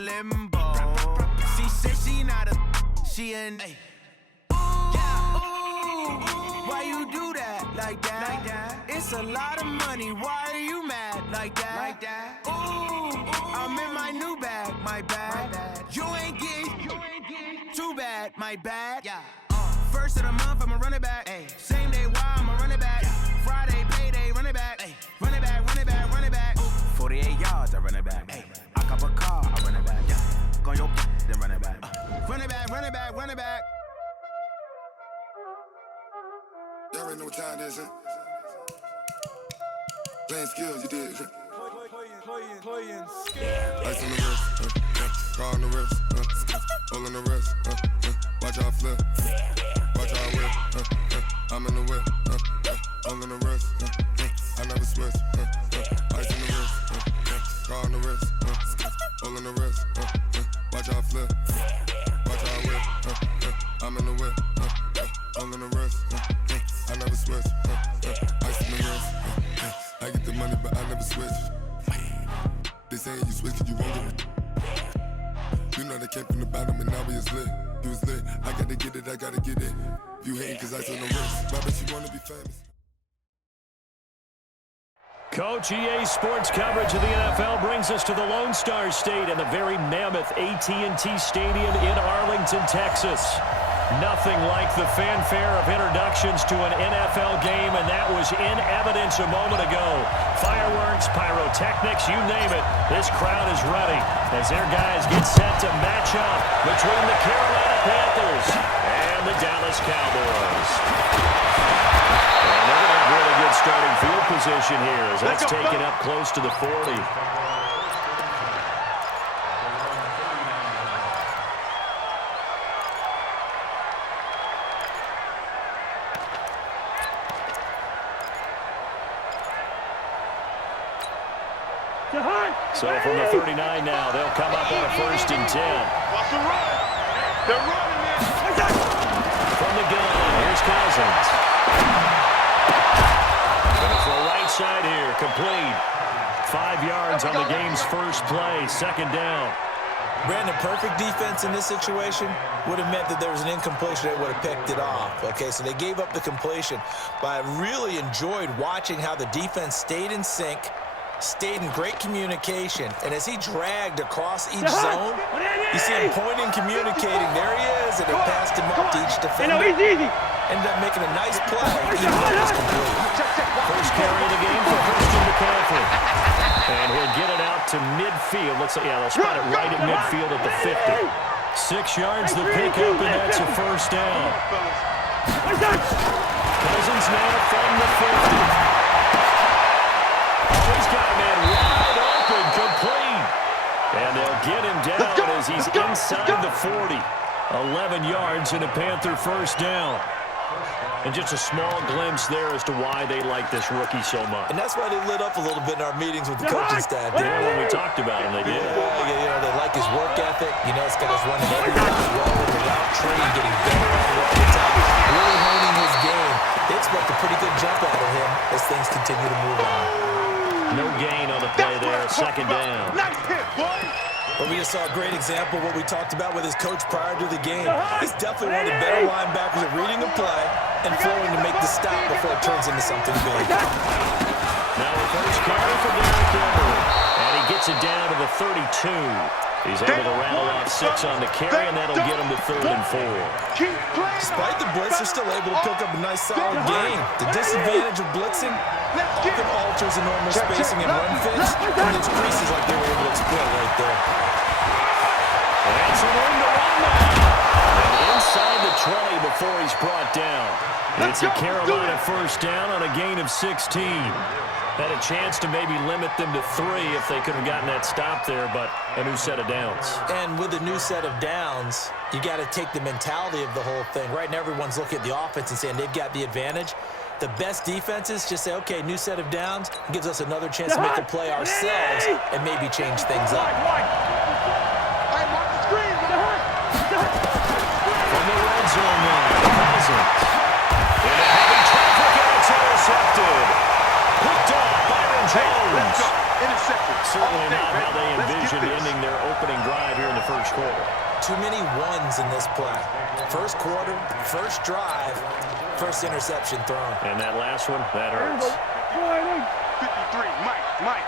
limbo. She said she not a, she an. Ooh, why you do that like that? It's a lot of money. Why are you mad like that? Ooh, I'm in my new bag, my bad. You ain't get too bad, my bad. Yeah. First of the month, I'ma run it back. Ay. Same day, why I'ma run it back. Friday, payday, run it back. Ay. Run it back, run it back, run it back. 48 yards, I run it back. Ay. I cop a car, I run it back. Yeah. Go on your then run it back. Run it back, run it back, run it back. Y'all already know what time it is, huh? Playing skills, you did. Playing skills. Ice on the wrist, car on the wrist, hole in the wrist, watch how I flip, watch how I whip, I'm in the whip, hole in the wrist, I never switch, ice on the wrist, car on the wrist, hole in the wrist, watch how I flip, watch how I whip, I'm in the whip, hole in the wrist, I never switch, ice on the wrist, I get the money but I never switch. They saying you switch 'cause you won't get it. You know they came from the bottom and now we is lit. You was lit, I gotta get it, I gotta get it. You hating 'cause I on the wrist. Why bet you wanna be famous? Coach, EA Sports coverage of the NFL brings us to the Lone Star State and the very mammoth AT&T Stadium in Arlington, Texas. Nothing like the fanfare of introductions to an NFL game, and that was in evidence a moment ago. Fireworks, pyrotechnics, you name it. This crowd is ready as their guys get set to match up between the Carolina Panthers and the Dallas Cowboys. And they're going to have really good starting field position here as that's taken up close to the 40. So from the 39 now, they'll come up on a 1st and 10. What's the run? They're running it. From the gun, here's Cousins. Going for a right side here, complete. 5 yards on the game's first play, 2nd down. Brandon, perfect defense in this situation would have meant that there was an incompletion that would have picked it off. Okay, so they gave up the completion, but I really enjoyed watching how the defense stayed in sync, stayed in great communication, and as he dragged across each zone, you see him pointing, communicating. There he is, and it passed him up to each defender. Ended up making a nice play, even though it was complete. First carry of the game for Christian McCaffrey. And he'll get it out to midfield. Looks like, yeah, they'll spot it right at midfield at the 50. 6 yards the pickup, and that's a 1st down. Cousins now from the 50. He's got a man wide open, complete. And they'll get him down as he's inside the 40. 11 yards and a Panther 1st down. And just a small glimpse there as to why they like this rookie so much. And that's why they lit up a little bit in our meetings with the coaching staff. Yeah, when we talked about him, they did. Yeah, they like his work ethic. You know, this guy's running everywhere well with the route tree, getting better all the time, really honing his game. They expect a pretty good jump out of him as things continue to move on. No gain on the play there, 2nd down. Nice hit, boy. But we just saw a great example of what we talked about with his coach prior to the game. He's definitely one of the better linebackers at reading a play and flowing to make the stop before it turns into something big. Now the first carry for Derrick Henry, and he gets it down to the 32. He's able to rattle off 6 on the carry, and that'll get him to 3rd and 4. Despite the blitz, they're still able to pick up a nice solid gain. The disadvantage of blitzing often alters the normal spacing and run fits, and it's creases like they were able to exploit right there. And some room to run now. And inside the 20 before he's brought down. It's a Carolina 1st down on a gain of 16. Had a chance to maybe limit them to 3 if they could have gotten that stop there, but a new set of downs. And with a new set of downs, you got to take the mentality of the whole thing. Right now, everyone's looking at the offense and saying they've got the advantage. The best defenses just say, okay, new set of downs. It gives us another chance to make a play ourselves and maybe change things up. From the red zone now, Cousins. Into heavy traffic, and it's intercepted. Picked up, Byron Jones. Intercepted. Certainly All day, not how baby. they Let's get envisioned this. ending their opening drive here in the first quarter. Too many ones in this play. First quarter, first drive, first interception thrown. And that last one, that hurts. 53, Mike.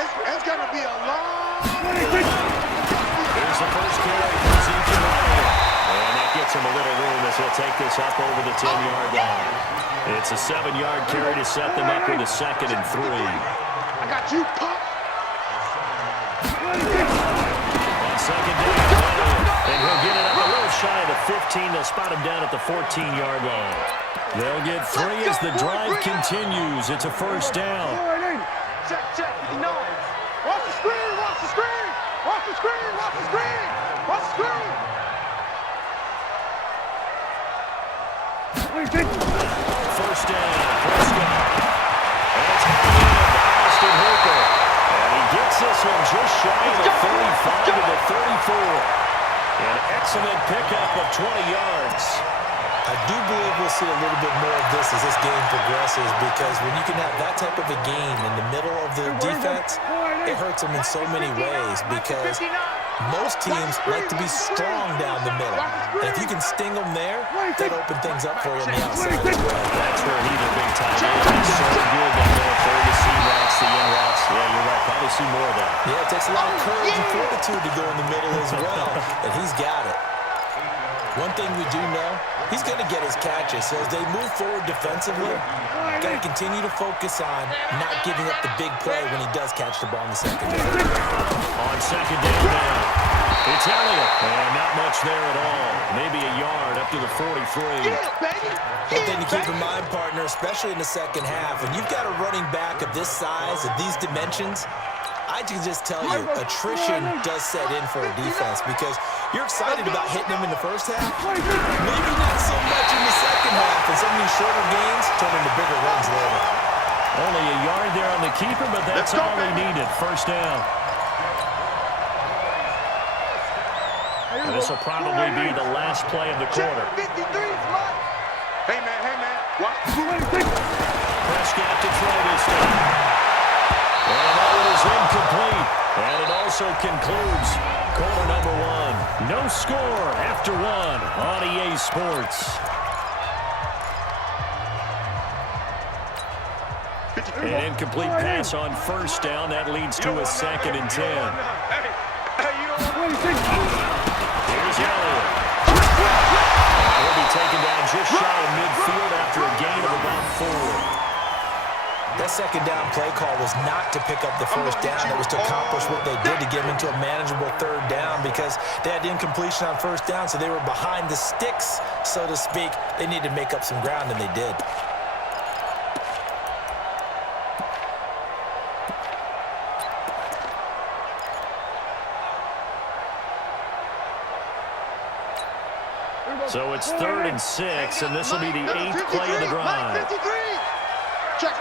It's going to be a long... Here's the first carry for Zeke and Ryan. And that gets him a little room as he'll take this up over the 10-yard line. It's a 7-yard carry to set them up with a 2nd and 3. I got you, Pop. On 2nd down, and he'll get it up a little shy of the 15. They'll spot him down at the 14-yard line. They'll get 3 as the drive continues. It's a first down. Check, 59. Watch the screen, watch the screen. Watch the screen, watch the screen. Watch the screen. First down, Prescott. And it's Austin Hooper. And he gets this one just shy of the 35 to the 34. An excellent pickup of 20 yards. I do believe we'll see a little bit more of this as this game progresses, because when you can have that type of a game in the middle of the defense, it hurts them in so many ways, because most teams like to be strong down the middle. And if you can sting them there, that open things up for you on the outside as well. That's where he's a big time end. He's so good down there for the seam routes, the in routes. Yeah, you're right. Probably see more of that. Yeah, it takes a lot of courage and fortitude to go in the middle as well, and he's got it. One thing we do know, he's going to get his catches. So as they move forward defensively, got to continue to focus on not giving up the big play when he does catch the ball in the secondary. On 2nd down now, it's Elliott. And not much there at all. Maybe a yard up to the 43. One thing to keep in mind, partner, especially in the second half, when you've got a running back of this size, of these dimensions, I can just tell you, attrition does set in for a defense, because you're excited about hitting them in the first half. Maybe not so much in the second half, and some of these shorter games turn into bigger runs later. Only a yard there on the keeper, but that's all he needed. First down. This will probably be the last play of the quarter. 53, Hey, man. Watch. Prescott to throw this time. And that one is incomplete. And it also concludes quarter number 1. No score after 1 on EA Sports. An incomplete pass on first down. That leads to a 2nd and 10. Here's Elliott. He'll be taken down just shy of midfield after a gain of about 4. That second down play call was not to pick up the first down. It was to accomplish what they did, to get them into a manageable 3rd down, because they had incompletion on first down, so they were behind the sticks, so to speak. They needed to make up some ground, and they did. So it's 3rd and 6, and this will be the 8th play of the drive. Check.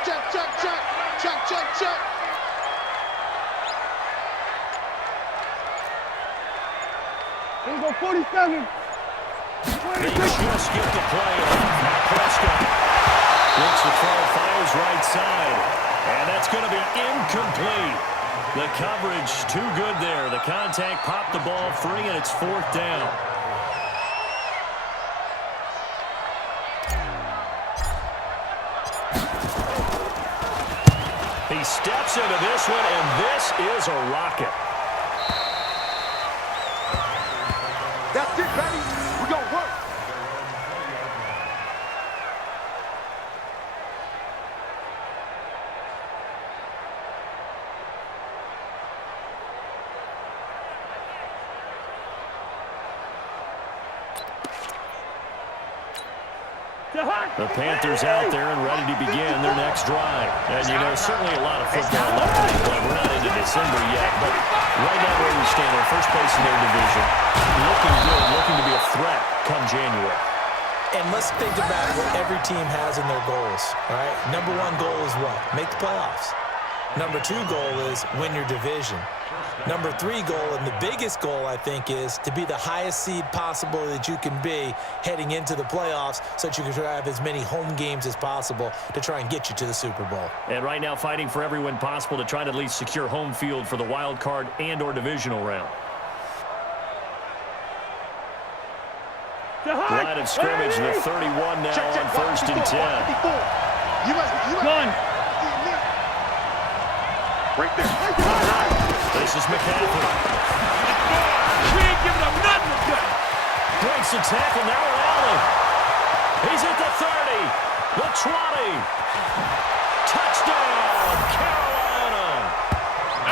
Here we go, 47. They just get the play off. Now Prescott looks to throw, fires right side, and that's going to be incomplete. The coverage too good there. The contact popped the ball free, and it's 4th down. He steps into this one, and this is a rocket. That's it, baby. We gonna work. The Panthers out there and ready to begin their next drive. And, you know, certainly a lot of football left to be played. We're not into December yet, but right now where we stand, they're first place in their division. Looking good, looking to be a threat come January. And let's think about what every team has in their goals, all right? Number 1 goal is what? Make the playoffs. Number 2 goal is win your division. Number 3 goal, and the biggest goal, I think, is to be the highest seed possible that you can be heading into the playoffs so that you can have as many home games as possible to try and get you to the Super Bowl. And right now fighting for every win possible to try to at least secure home field for the wild card and or divisional round. Line of scrimmage, the 31 now on 1st and 10. Run. Right there. This is McCaffrey. We ain't giving up nothing with that. Breaks the tackle, now Allen. He's at the 30, the 20. Touchdown, Carolina.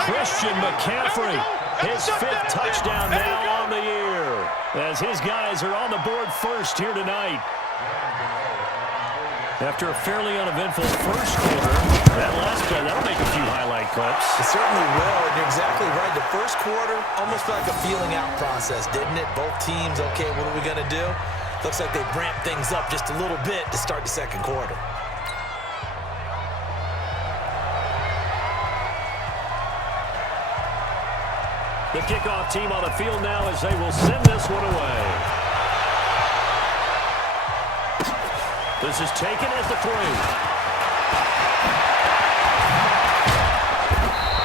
Christian McCaffrey, his 5th touchdown now on the year, as his guys are on the board first here tonight. After a fairly uneventful first quarter, that last play, that'll make a few highlight clips. It certainly will, and you're exactly right. The first quarter almost felt like a feeling out process, didn't it? Both teams, okay, what are we going to do? Looks like they ramped things up just a little bit to start the second quarter. The kickoff team on the field now as they will send this one away. This is taken at the 3.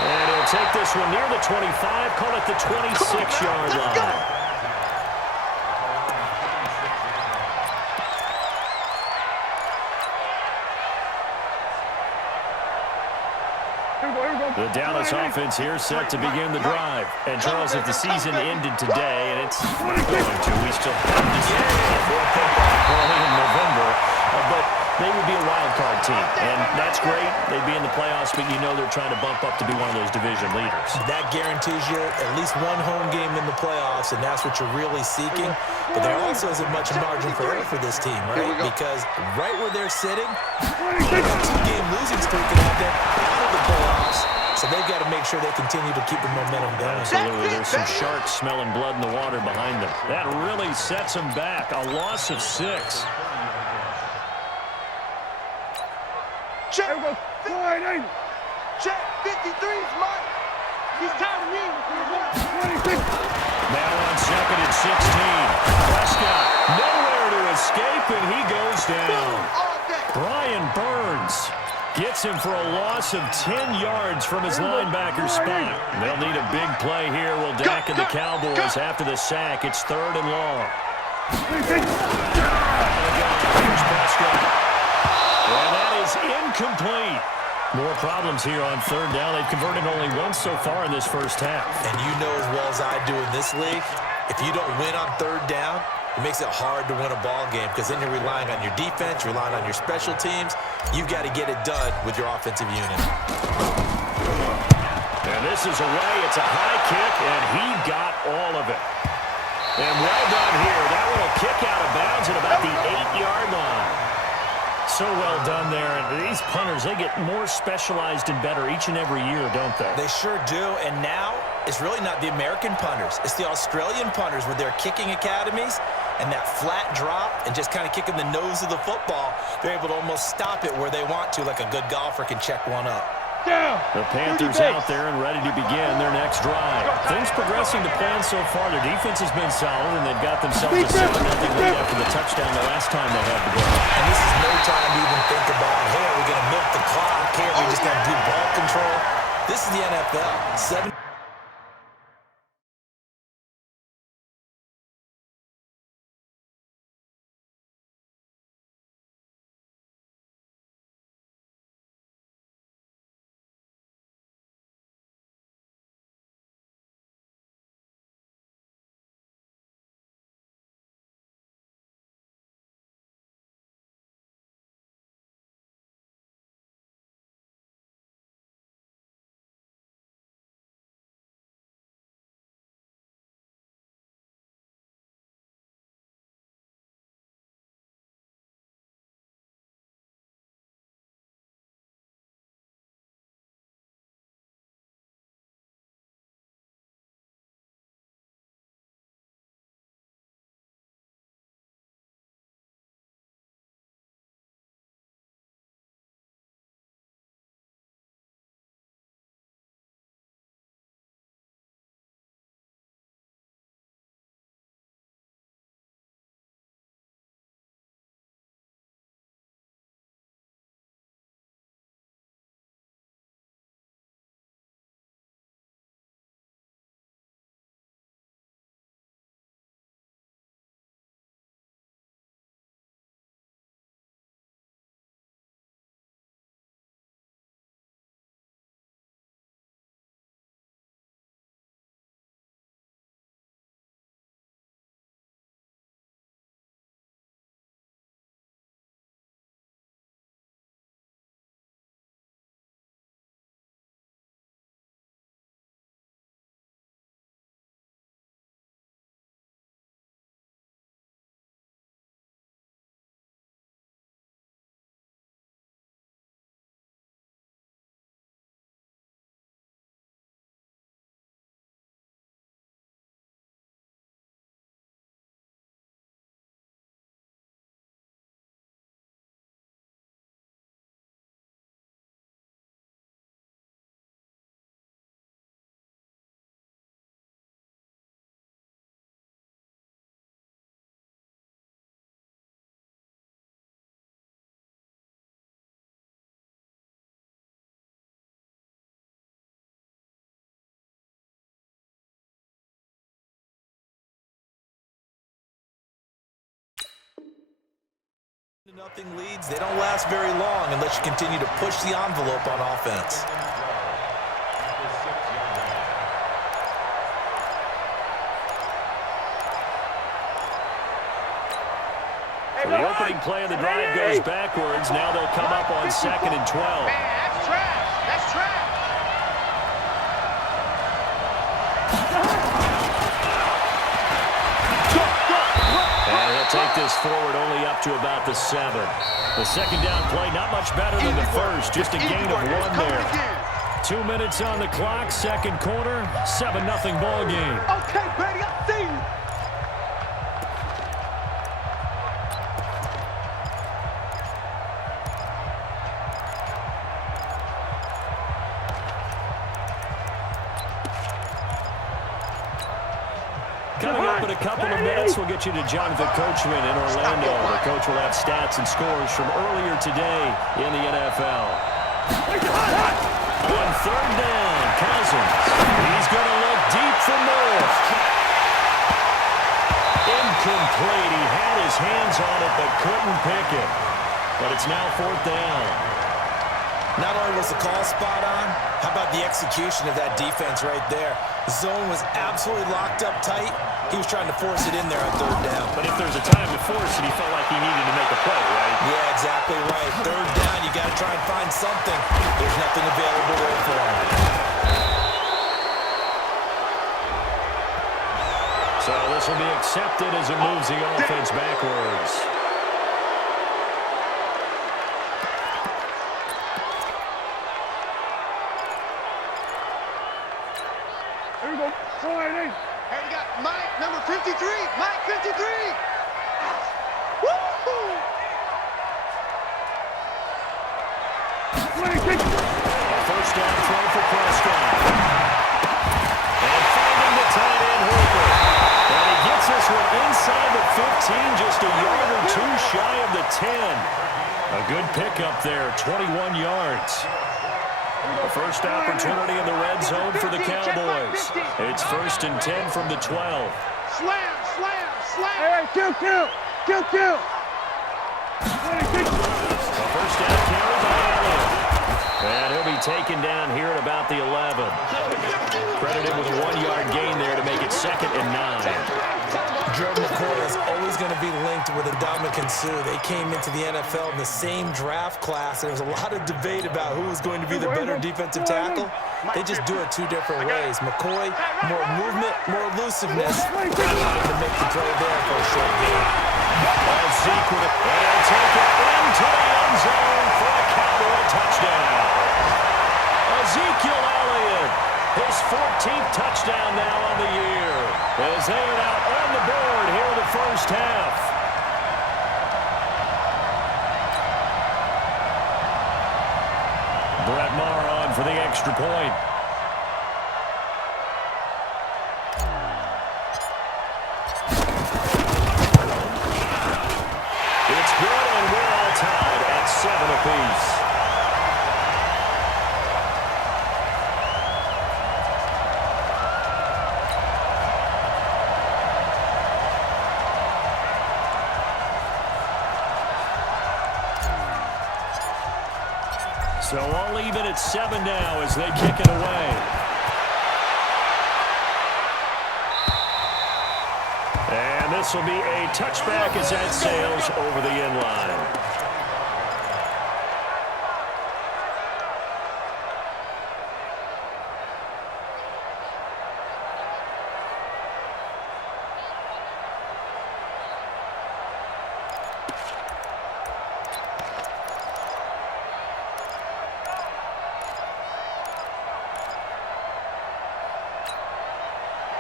And he'll take this one near the 25, call it the 26-yard line. The Dallas offense here set to begin the drive. And Charles, if the season ended today, and it's not going to, we still have this early in November, but they would be a wild card team. And that's great. They'd be in the playoffs, but you know they're trying to bump up to be one of those division leaders. That guarantees you at least one home game in the playoffs, and that's what you're really seeking. But there also isn't much margin for error for this team, right? Because right where they're sitting, a 2-game losing streak and they're out of the playoffs. So they've got to make sure they continue to keep the momentum going. Absolutely. There's some sharks smelling blood in the water behind them. That really sets them back. A loss of 6. Check. Check. 53's Mike. He's tired of me. Now on 2nd and 16. Prescott nowhere to escape, and he goes down. Brian Burns gets him for a loss of 10 yards from his linebacker spot. They'll need a big play here. Will Dak and the Cowboys after the sack. It's 3rd and long. Here's Prescott. And that is incomplete. More problems here on 3rd down. They've converted only once so far in this first half. And you know as well as I do in this league, if you don't win on 3rd down, it makes it hard to win a ball game because then you're relying on your defense, you're relying on your special teams. You've got to get it done with your offensive unit. And this is away. It's a high kick, and he got all of it. And well done here. That one will kick out of bounds at about the 8-yard line. So well done there. And these punters, they get more specialized and better each and every year, don't they? They sure do. And now it's really not the American punters. It's the Australian punters with their kicking academies and that flat drop and just kind of kicking the nose of the football. They're able to almost stop it where they want to, like a good golfer can check one up. The Panthers out there and ready to begin their next drive. Things progressing to plan so far. Their defense has been solid, and they've got themselves a 7-0 lead after the touchdown the last time they had the ball. And this is no time to even think about, hey, are we going to milk the clock? Hey, are we just going to do ball control? This is the NFL. Nothing leads, they don't last very long unless you continue to push the envelope on offense. So the opening play of the drive goes backwards. Now they'll come up on 2nd and 12. Man, that's trash. That's trash. And he'll take this forward only up to about the 7. The second down play, not much better than the first. Just a gain of 1 there. 2 minutes on the clock, second quarter, 7-0 ball game. Okay, Brady, I see you. Coming up in a couple of minutes, we'll get you to Jonathan Coachman in Orlando. The coach will have stats and scores from earlier today in the NFL. On 3rd down, Cousins. He's going to look deep for more. Incomplete. He had his hands on it but couldn't pick it. But it's now 4th down. Not only was the call spot on, how about the execution of that defense right there? The zone was absolutely locked up tight. He was trying to force it in there on 3rd down. But if there's a time to force it, he felt like he needed to make a play, right? Yeah, exactly right. 3rd down, you got to try and find something. There's nothing available there for him. So this will be accepted as it moves the offense backwards. Here we go. Hey, we got Mike, number 53. Mike, 53. Woo-hoo! First down throw for Prescott. And finding the tight end Hooper. And he gets this one inside the 15, just a yard or 2 shy of the 10. A good pickup there, 21 yards. The first opportunity in the red zone for the Cowboys. It's 1st and 10 from the 12. Slam, slam, slam. Hey, kill. The first down carry by Elliott. And he'll be taken down here at about the 11. Credited with a 1-yard gain there to make it 2nd and 9. Gerald McCoy is always going to be linked with Ndamukong Suh. They came into the NFL in the same draft class, and there was a lot of debate about who was going to be the better defensive tackle. They just do it 2 different ways. McCoy, more movement, more elusiveness. Allowed him to make the play there for a short game. Zeke with it, and he'll take it into the end zone for a Cowboy touchdown. Ezekiel Elliott, his 14th touchdown now on the year, as they are now on the board here in the first half. Brett Maher on for the extra point. It's good, and we're all tied at 7 apiece. So all even at 7 now as they kick it away. And this will be a touchback as that sails over the end line.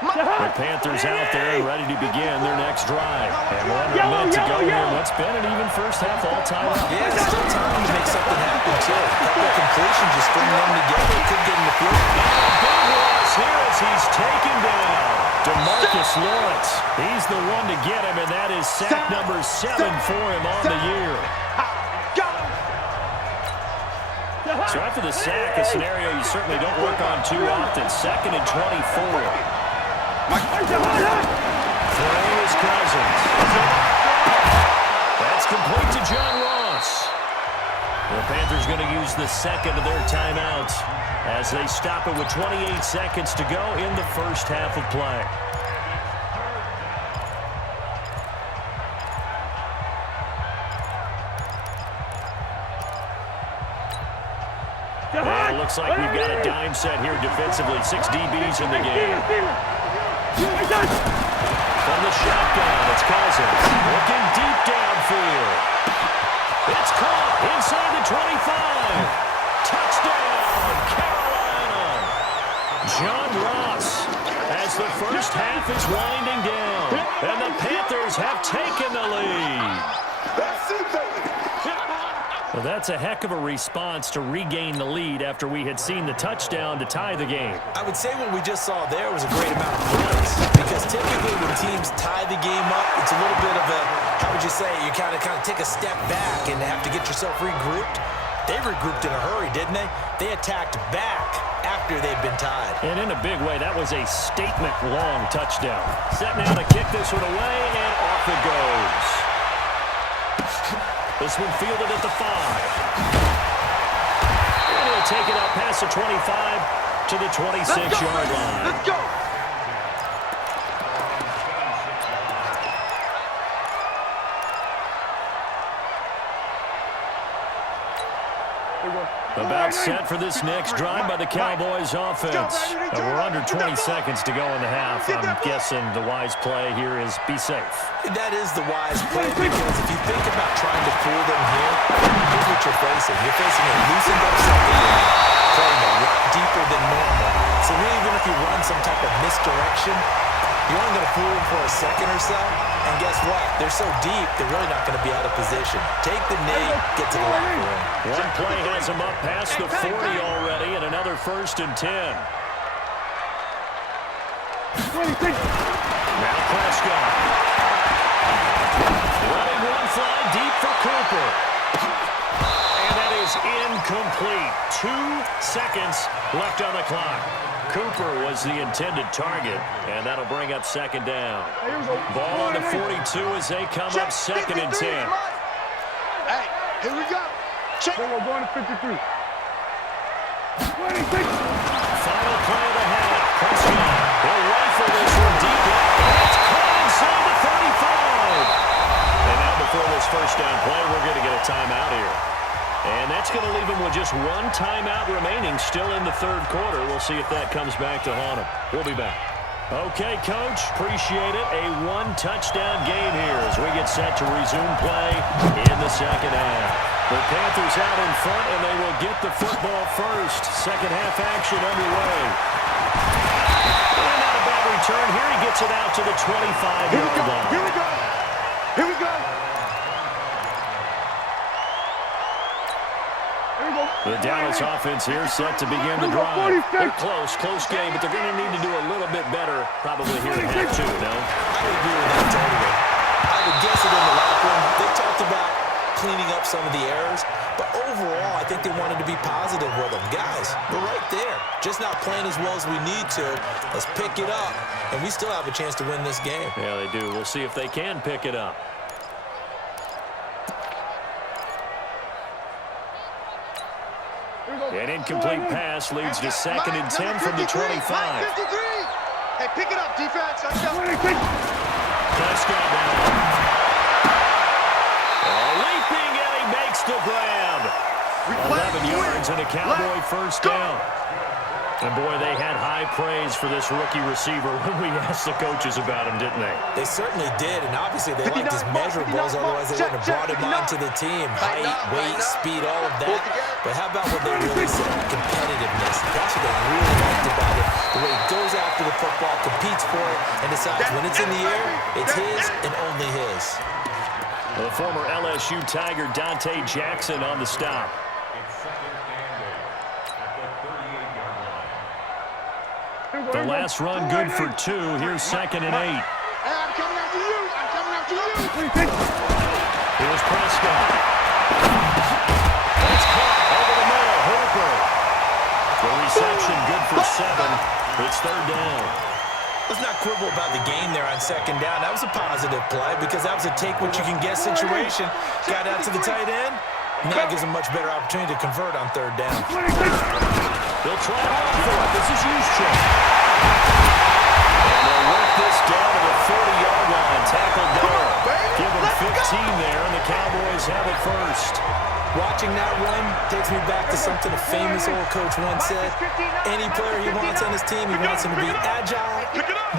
The Panthers out there ready to begin their next drive. And we're under a minute to go here. What's been an even first half all time? Yeah, it's still time to make something happen, too. A couple of completions, just stringing them together. Could get in the field. Big loss here as he's taken down. DeMarcus Lawrence. He's the one to get him, and that is sack number 7 for him on the year. So after the sack, a scenario you certainly don't work on too often. 2nd and 24. Throws Cousins. And That's complete to John Ross. The Panthers going to use the second of their timeouts as they stop it with 28 seconds to go in the first half of play. And it looks like we've got a dime set here defensively. 6 DBs in the game. From the shotgun, it's Cousins. Looking deep downfield. It's caught inside the 25. Touchdown, Carolina. John Ross as the first half is winding down. And the Panthers have taken the lead. Well, that's a heck of a response to regain the lead after we had seen the touchdown to tie the game. I would say what we just saw there was a great amount of points, because typically when teams tie the game up, it's a little bit of a, how would you say, you kind of take a step back and have to get yourself regrouped. They regrouped in a hurry, didn't they? They attacked back after they'd been tied. And in a big way, that was a statement-long touchdown. Set now to kick this one away, and off it goes. This one fielded at the 5. And he'll take it out past the 25 to the 26-yard line. Let's go. About set for this next drive by the Cowboys offense. We're under 20 seconds to go in the half. I'm guessing the wise play here is be safe. That is the wise play, because if you think about trying to fool them here, here's what you're facing. You're facing a loosened up secondary, playing a lot deeper than normal. So really, even if you run some type of misdirection, you're only going to fool them for a second or so. And guess what? They're so deep, they're really not going to be out of position. Take the knee, get to the locker room. One play has them up past the 40 already, and another 1st and 10. Now Prescott. Running one fly deep for Cooper. And that is incomplete. 2 seconds left on the clock. Cooper was the intended target, and that'll bring up 2nd down. Ball on the 42 as they come up 2nd and 10. Hey, here we go. Check. We're going to 53. 26. Final play of the half. Prescott will rifle this one deep left, and it's caught inside the 35. And now before this first down play, we're going to get a timeout here. And that's going to leave him with just 1 timeout remaining still in the 3rd quarter. We'll see if that comes back to haunt him. We'll be back. Okay, Coach, appreciate it. A 1-touchdown game here as we get set to resume play in the 2nd half. The Panthers out in front, and they will get the football first. 2nd half action underway. And not a bad return here. He gets it out to the 25-yard line. Here we go. Here we go. The Dallas offense here set to begin the drive. They're close game, but they're going to need to do a little bit better probably here in half 2, no? I would agree with that totally. I would guess it in the locker room. They talked about cleaning up some of the errors, but overall, I think they wanted to be positive with them. Guys, we're right there. Just not playing as well as we need to. Let's pick it up, and we still have a chance to win this game. Yeah, they do. We'll see if they can pick it up. An incomplete pass leads to 2nd and 10 from the 25. 53. Hey, pick it up, defense. Prescott down. Leaping, and he makes the grab. 11 yards and a Cowboy first down. And, boy, they had high praise for this rookie receiver when we asked the coaches about him, didn't they? They certainly did, and obviously they liked his measurables, otherwise they wouldn't have brought him onto the team. Height, weight, speed, all of that. But how about what they really said? Competitiveness. That's what they really liked about it. The way he goes after the football, competes for it, and decides when it's in the air, it's his and only his. The former LSU Tiger Dante Jackson on the stop. The last run good for 2. Here's 2nd and 8. Hey, I'm coming after you. I'm coming after you. Here's Prescott. That's caught over the middle. Hooper. The reception good for 7. It's 3rd down. Let's not quibble about the game there on second down. That was a positive play because that was a take-what-you-can-get situation. Got out to the tight end. Now gives him much better opportunity to convert on third down. They'll try to run for it. This is Juszczyk. And they'll work this down to the 40-yard line. Tackle down. Give them 15 there, and the Cowboys have it first. Watching that run takes me back to something a famous old coach once said. Any player he wants on his team, he wants him to be agile,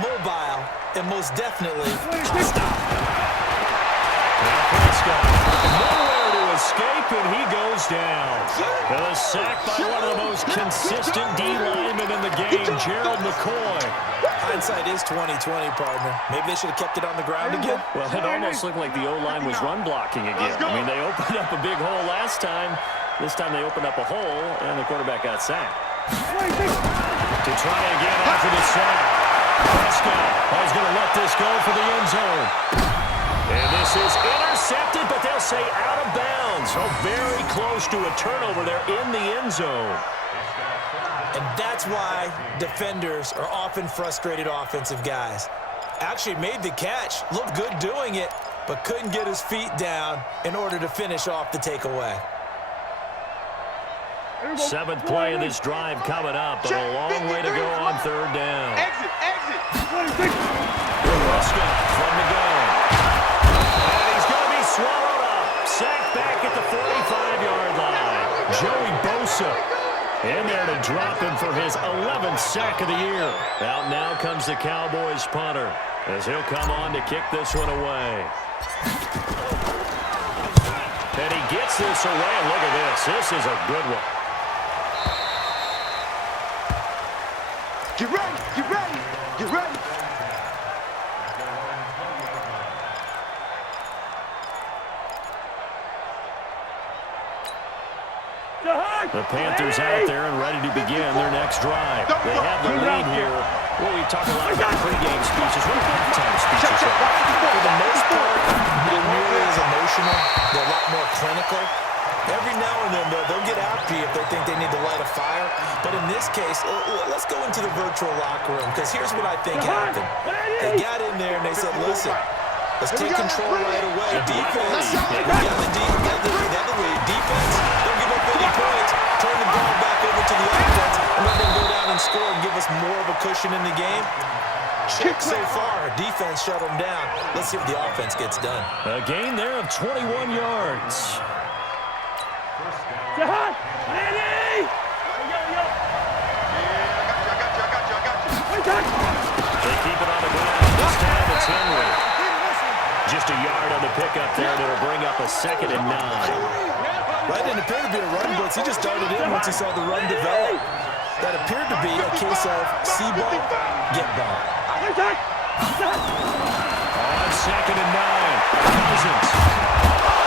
mobile, and most definitely hostile. Prescott, nowhere to escape, and he goes down. A sack by one of the most consistent D linemen in the game, Gerald McCoy. Hindsight is 20/20, partner. Maybe they should have kept it on the ground again. Well, it almost looked like the O-line was run blocking again. I mean, they opened up a big hole last time. This time they opened up a hole, and the quarterback got sacked. To try again after the sack. Prescott is going to let this go for the end zone. And this is intercepted, but they'll say out of bounds. So very close to a turnover there in the end zone. And that's why defenders are often frustrated offensive guys. Actually made the catch, looked good doing it, but couldn't get his feet down in order to finish off the takeaway. Seventh play of this drive coming up, but a long way to go on third down. Exit. Prescott from the gun. And he's going to be swallowed up. Sacked back at the 45-yard line. Joey Bosa in there to drop him for his 11th sack of the year. Out now comes the Cowboys punter as he'll come on to kick this one away. And he gets this away, and look at this. This is a good one. Get ready. The Panthers out there and ready to begin their next drive. They have the lead here. Well, we talk a lot about pregame speeches. What about halftime speeches? For the most part, not nearly as emotional. They're a lot more clinical. Every now and then, they'll get after you if they think they need to light a fire. But in this case, let's go into the virtual locker room, because here's what I think happened. They got in there and they said, listen, let's take control right away. Defense, we got the lead. Defense, don't give up any points. Turn the ball back over to the offense and let them go down and score and give us more of a cushion in the game. Check so far. Defense shut them down. Let's see what the offense gets done. A gain there of 21 yards. Ready! They keep it on the ground. This time it's Henry. Just a yard on the pickup there, and it'll bring up a 2nd and 9. That didn't appear to be a run blitz. He just darted in once he saw the run develop. That appeared to be a case of see ball, get ball. On 2nd and 9. Cousins.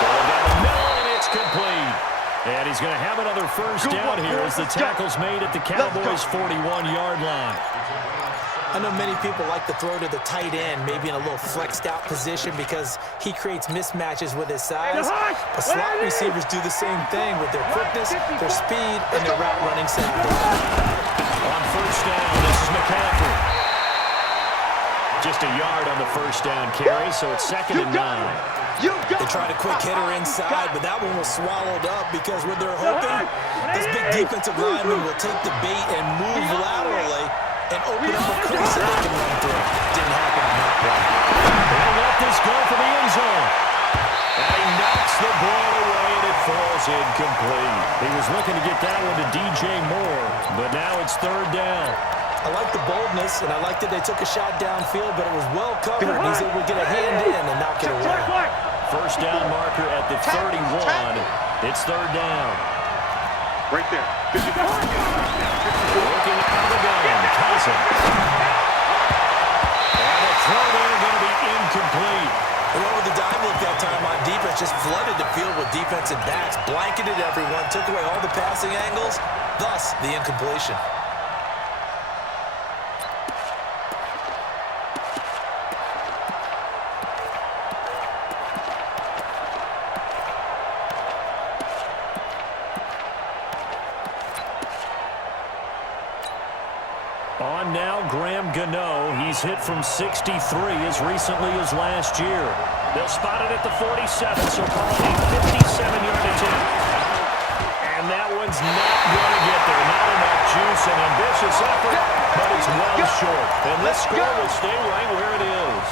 Going down the middle, and it's complete. And he's going to have another first down here as the tackle's made at the Cowboys' 41-yard line. I know many people like to throw to the tight end, maybe in a little flexed out position because he creates mismatches with his size. But slot receivers do the same thing with their quickness, their speed, and their route running savvy. On first down, this is McCaffrey. Just a yard on the first down carry, so it's 2nd and 9. They tried a quick hitter inside, but that one was swallowed up because what they're hoping, this big defensive lineman will take the bait and move laterally and open up a crease that they can run through. Didn't happen on that play. They'll let this go for the end zone. And he knocks the ball away, and it falls incomplete. He was looking to get that one to DJ Moore, but now it's 3rd down. I like the boldness, and I like that they took a shot downfield, but it was well covered. He's able to get a hand in and knock it away. First down marker at the 31. It's 3rd down. Right there. Working out of the gun, Cousins. And the throw there going to be incomplete. They went with the dime look that time on defense, just flooded the field with defensive backs, blanketed everyone, took away all the passing angles, thus the incompletion. On now, Graham Gano. He's hit from 63 as recently as last year. They'll spot it at the 47, so call it a 57-yard attempt. And that one's not going to get there. Not enough juice, an ambitious effort, but it's well short. And this score will stay right where it is.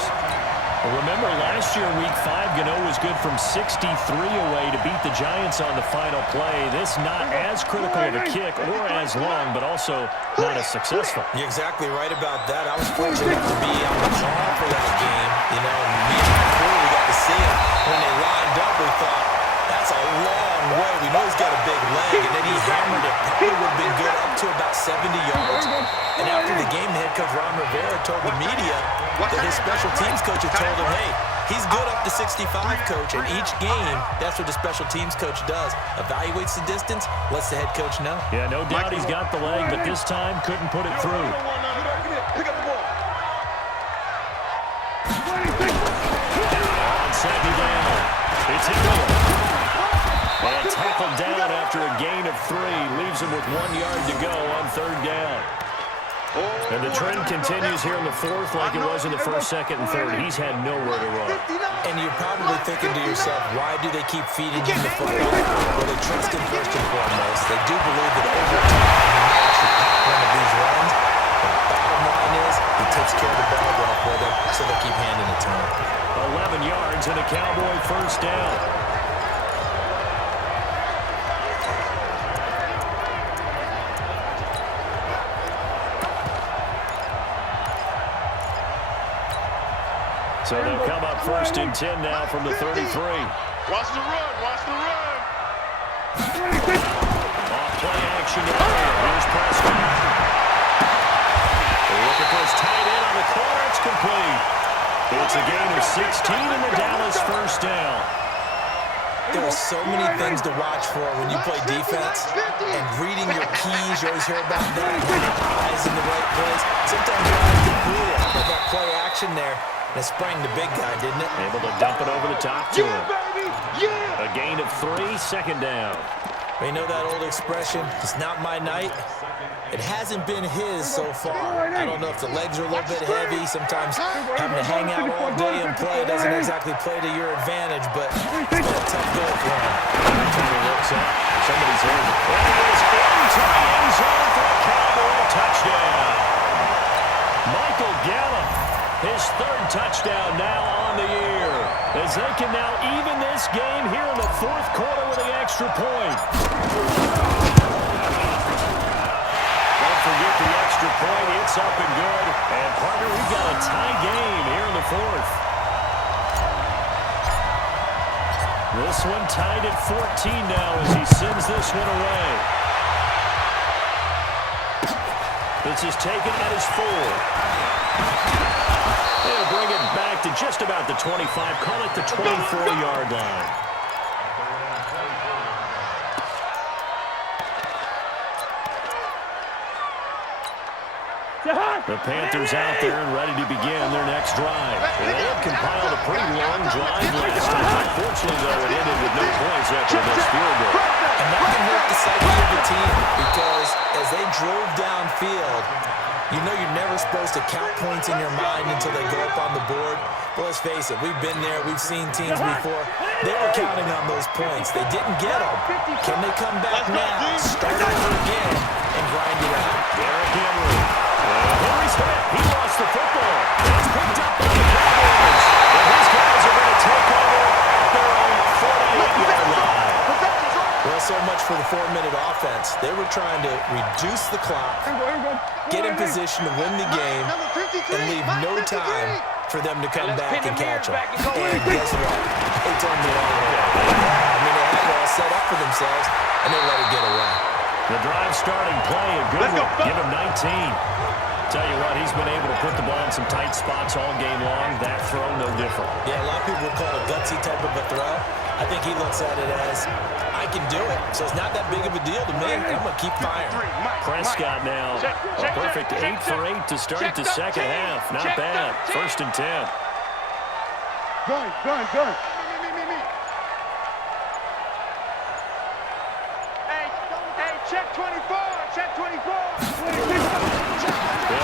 Remember, last year, Week 5, Gano was good from 63 away to beat the Giants on the final play. This not as critical of a kick or as long, but also not as successful. You're exactly right about that. I was fortunate to be on the call for that game. You know, and me and my crew, we got to see it. When they lined up, we thought, that's a long way. We know he's got a big leg, and then he hammered it. Probably would have been good up to about 70 yards. And after the game, the head coach, Ron Rivera, told the media that his special teams coach had told him, hey, he's good up to 65, coach. And each game, that's what the special teams coach does. Evaluates the distance, lets the head coach know. Yeah, no doubt he's got the leg, but this time couldn't put it through. Pick up the ball. On second down, it's Hill. And tackled down after a gain of 3. Leaves him with 1 yard to go on third down. And the trend continues here in the fourth like it was in the first, second, and third. He's had nowhere to run. And you're probably thinking to yourself, why do they keep feeding him the football? Well, they trust him first and foremost. They do believe that over time he may actually have one of these runs. But the bottom line is he takes care of the ball well for them, so they'll keep handing it to him. 11 yards and a Cowboy first down. So they'll come up first and 10 now from the 33. Watch the run. Watch the run. Off play action area. Here's Preston. Looking for his tight end on the corner. It's complete. It's a gain of 16 and the Dallas first down. There are so many things to watch for when you play defense. And reading your keys, you always hear about that. Having eyes in the right place. Sometimes your eyes get fooled by that play action there. And it sprang the big guy, didn't it? Able to dump it over the top to him. Baby. Yeah. A gain of 3, second down. You know that old expression, it's not my night? It hasn't been his so far. I don't know if the legs are a little bit heavy. Sometimes having to hang out all day and play doesn't exactly play to your advantage, but it's been a tough go for him. Looks up. Somebody's in. And he is into the end zone for a Cowboy touchdown. Michael Gallup, his third touchdown now on the year, as they can now even this game here in the fourth quarter with the extra point. Don't forget the extra point. It's up and good. And, partner, we've got a tie game here in the fourth. This one tied at 14 now as he sends this one away. This is taken at his 4. They'll bring it back to just about the 25. Call it the 24-yard line. The Panthers out there and ready to begin their next drive. They have compiled a pretty long drive last time. Unfortunately, though, it ended with no points after this field goal. And that can hurt the psyche of the team because as they drove downfield, you know you're never supposed to count points in your mind until they go up on the board. But let's face it, we've been there. We've seen teams before. They were counting on those points. They didn't get them. Can they come back now, start over again, and grind it out? Derrick Henry. Henry's hit. He lost the football. It's picked up by the Cowboys. And these guys are going to take over at their own 48-yard line. Well, so much for the 4-minute offense. They were trying to reduce the clock, get in position to win the game, and leave no time for them to come back and catch them. And guess what? They turned the wrong way. I mean, they had it all set up for themselves, and they let it get away. The drive starting play, a good one. Give him 19. Tell you what, he's been able to put the ball in some tight spots all game long. That throw, no different. Yeah, a lot of people would call it a gutsy type of a throw. I think he looks at it as, I can do it. So it's not that big of a deal to me. I'm going to keep firing. Prescott now, a perfect 8 for 8 to start the second half. Not bad. First and 10. Gun. Hey, check 24. Check 24. They'll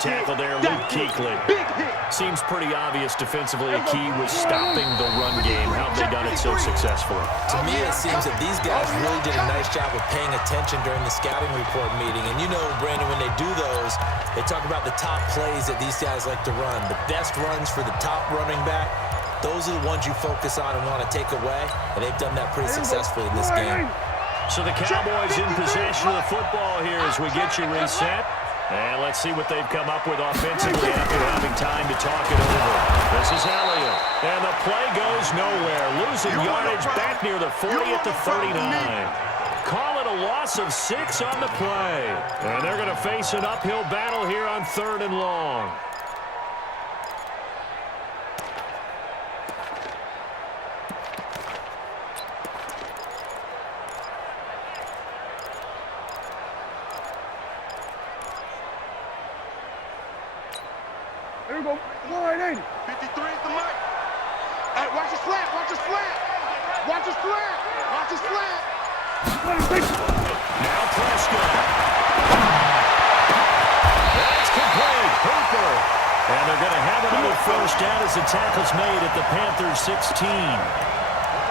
tackle there, Luke Kuechly. Seems pretty obvious defensively a key was stopping the run game. How have they done it so successfully? To me, it seems that these guys really did a nice job of paying attention during the scouting report meeting. And you know, Brandon, when they do those, they talk about the top plays that these guys like to run. The best runs for the top running back, those are the ones you focus on and want to take away. And they've done that pretty successfully in this game. So the Cowboys in possession of the football here as we get you reset. And let's see what they've come up with offensively after having time to talk it over. This is Elliott. And the play goes nowhere. Losing yardage back near the 40 at the 39. Call it a loss of 6 on the play. And they're going to face an uphill battle here on 3rd and long. Here we go. 180. 53 is the mic. Hey, watch his flat. Watch his flat. Watch his flat. Watch his flat. Now Prescott. That's complete. Hooper. And they're going to have another first down as the tackle's made at the Panthers 16.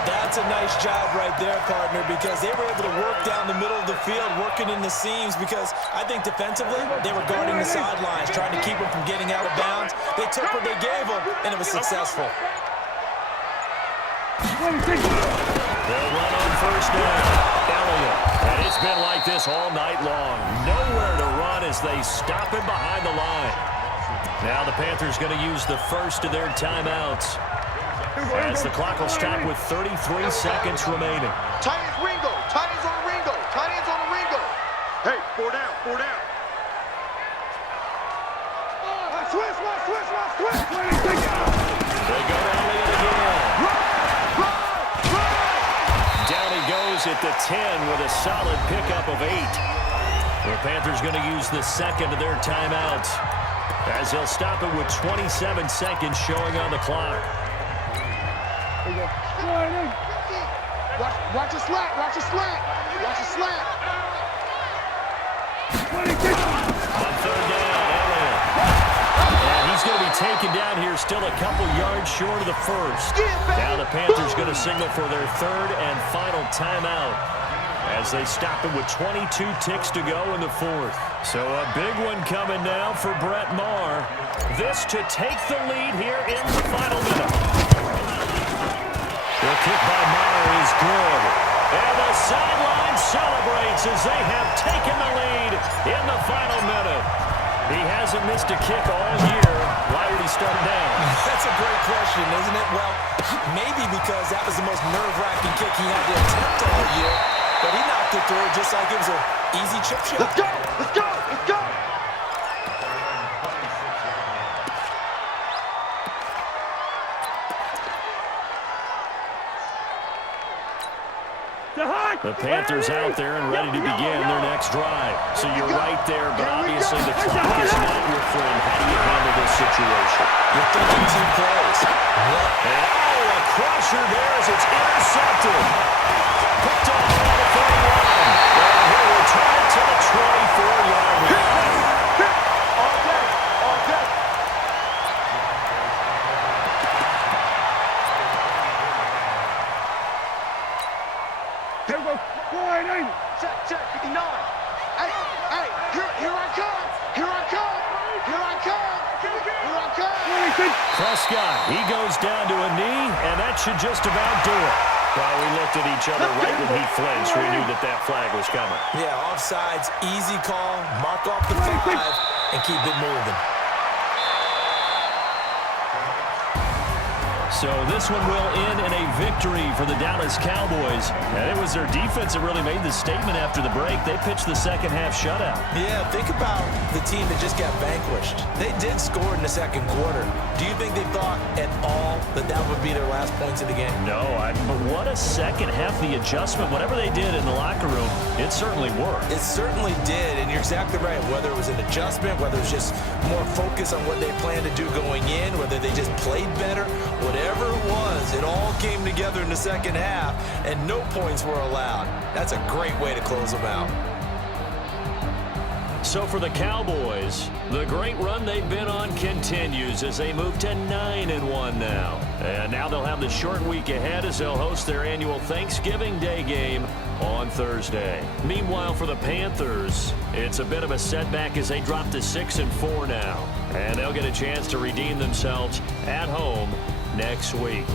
That's a nice job right there, partner, because they were able to work down the middle of the field, working in the seams, because I think defensively they were guarding the sidelines, trying to keep them from getting out of bounds. They took what they gave them, and it was successful. They'll run on first down. Elliott. And it's been like this all night long. Nowhere to run as they stop him behind the line. Now the Panthers going to use the first of their timeouts, as the clock will stop with 33 seconds remaining. Tight ends Ringo. Tight ends on the Ringo. Tight ends on the Ringo. Hey, 4 down. 4 down. Switch. They go to Elliott again. Down he goes at the 10 with a solid pickup of 8. The Panthers going to use the second of their timeouts, as they'll stop it with 27 seconds showing on the clock. Watch his slat. Watch his slat. Watch his slat. On third down, Elliott. And he's going to be taken down here, still a couple yards short of the first. Now the Panthers going to signal for their third and final timeout, as they stop it with 22 ticks to go in the fourth. So a big one coming now for Brett Maher. This to take the lead here in the final minute. The kick by Maher is good. And the sideline celebrates as they have taken the lead in the final minute. He hasn't missed a kick all year. Why would he start down? That's a great question, isn't it? Well, maybe because that was the most nerve-wracking kick he had to attempt all year. But he knocked it through just like it was an easy chip shot. Let's go. Let's go. Let's go. The Panthers out there and ready to begin their next drive. So you're right there, but obviously the clock is not your friend. How do you handle this situation? You're thinking 2 plays. And a crusher there as it's intercepted. Picked off on the 31. And he'll return it to the 24-yard line. All day. All day. Here we go. 480. Check. 59. Hey. Here I come. Here I come. Here I come. Here I come. Prescott, he goes down to a knee, and that should just about do it. Well, we looked at each other right when he flinched. We knew that flag was coming. Yeah, offsides, easy call, mark off the 5, and keep it moving. So this one will end in a victory for the Dallas Cowboys. And it was their defense that really made the statement after the break. They pitched the second half shutout. Yeah, think about the team that just got vanquished. They did score in the second quarter. Do you think they thought at all that that would be their last points of the game? No, but what a second half, the adjustment, whatever they did in the locker room, it certainly worked. It certainly did, and you're exactly right. Whether it was an adjustment, whether it was just more focus on what they planned to do going in, whether they just played better, whatever it was, it all came together in the second half, and no points were allowed. That's a great way to close them out. So for the Cowboys, the great run they've been on continues as they move to 9-1 now. And now they'll have the short week ahead as they'll host their annual Thanksgiving Day game on Thursday. Meanwhile, for the Panthers, it's a bit of a setback as they drop to 6-4 now. And they'll get a chance to redeem themselves at home next week.